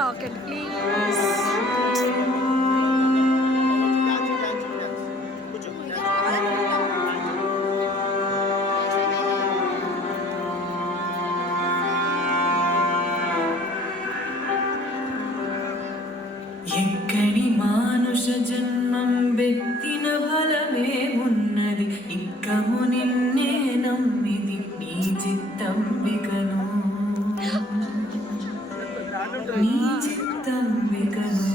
chocolate, please. ఎక్కడి మానుష జన్మం వెత్తిన ఫలమే ఉన్నది ఇక్కము నిన్నే నమ్మిది నీ చిత్తంబికను నీ చిత్తంబికను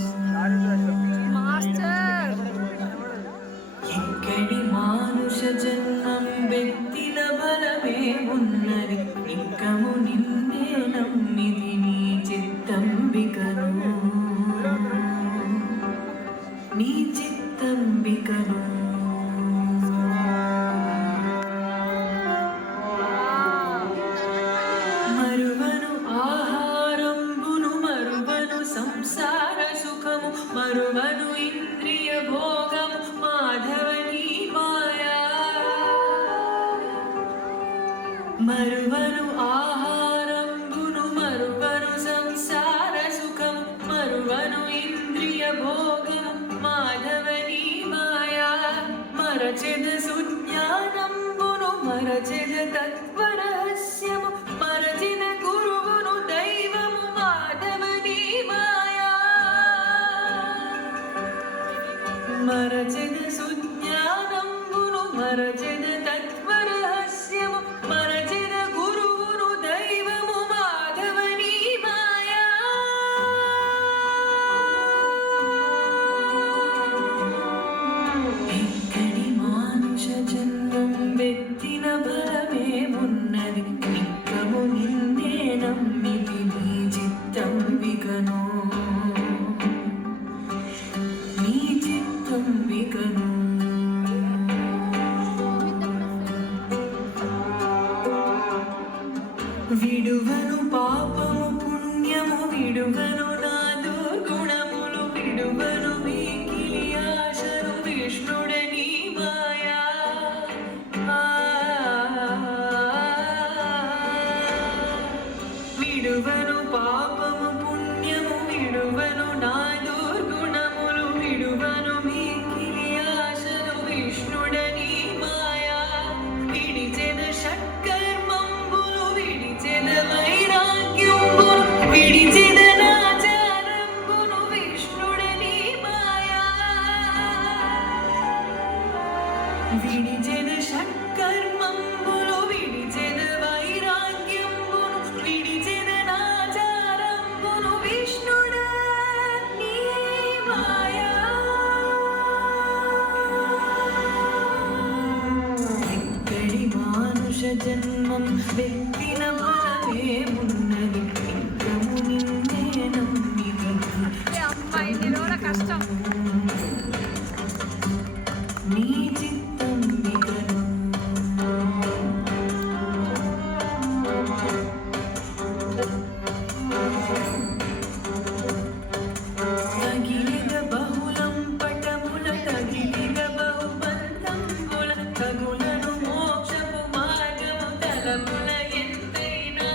ఎక్కడి మానుష జన్మం వెత్తిన ఫలమే ఉన్నది ఇక్కము నిన్నే నమ్మిది నీ చిత్తంబికను నీ చిత్తంబికను మరువను ఆహారంబును మరువను సంసార సుఖము మరువను ఇంద్రియ భోగము మాధవని మాయా మరువను ఆహారంబును మరువను సంసార సుఖము మరువను ఇంద్రియ భోగము మాధవని మాయా మరచెద సుజ్ఞానంబును మరచెద తత్వరహస్యము మరచెద గురువును దైవము మాధవని మాయా మరచెద సుజ్ఞానంబును మరచెద తత్వరహస్యము మరచెద గురువును దైవము మాధవని మాయా ఎక్కడి మానుష జన్మం వెత్తిన బలమే ఉన్నది నిక్కము నిన్నే నమ్మిది నీ చిత్తంబికను నీ చిత్తంబికను విడువను పాపము పుణ్యము విడువను నా దుర్గుణములు విడువను మిగిలి ఆశను విష్ణుడని మాయా విడువను పాపము పుణ్యము విడువను నా దుర్గుణములు విడువను మిగిలి ఆశను విష్ణుడని మాయా విడిచెద షట్కర్మంబులు విడిచెద వైరాగ్యంబులు విడిచెద నాచారంబులు విష్ణుడని మాయా విడిచెద షట్కర్మంబులు విడిచెద వైరాగ్యంబులు విడిచెద నాచారంబులు విష్ణుడని మాయా ఎక్కడి మానుష జన్మం వెత్తిన ఫలమే ఉన్నది ఇక్కము నిన్నే నమ్మిది అమ్మాయి ఇది కూడా కష్టం. నీ చిత్తంబికను తగిలిద బహుళం పటముల తగిలిద బహుబంధంబుల తగులను మోక్షపు మార్గము తలముల ఎంతైనా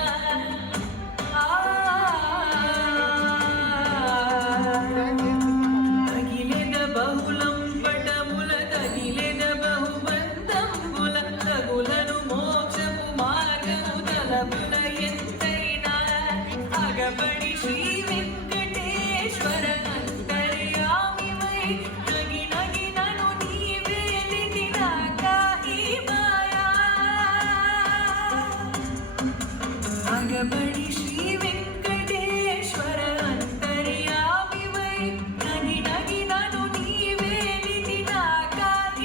తగిలిద బహుళం పటముల తగిలిద బహుబంధంబుల తగులను మోక్షపు మార్గము తలముల ఎంతైనా అగబడి శ్రీ వెంకటేశ్వర అంతర్యామివై నగి నగి నను నీవే నిధినాక ఈ మాయా అగబడి శ్రీ వెంకటేశ్వర అంతర్యామివై నగి నగి నను నీవే నిధినాక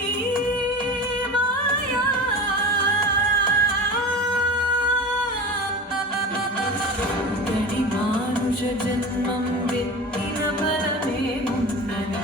ఈ మాయా ఎక్కడి మానుష జన్మం వెత్తిన ఫలమే ఉన్నది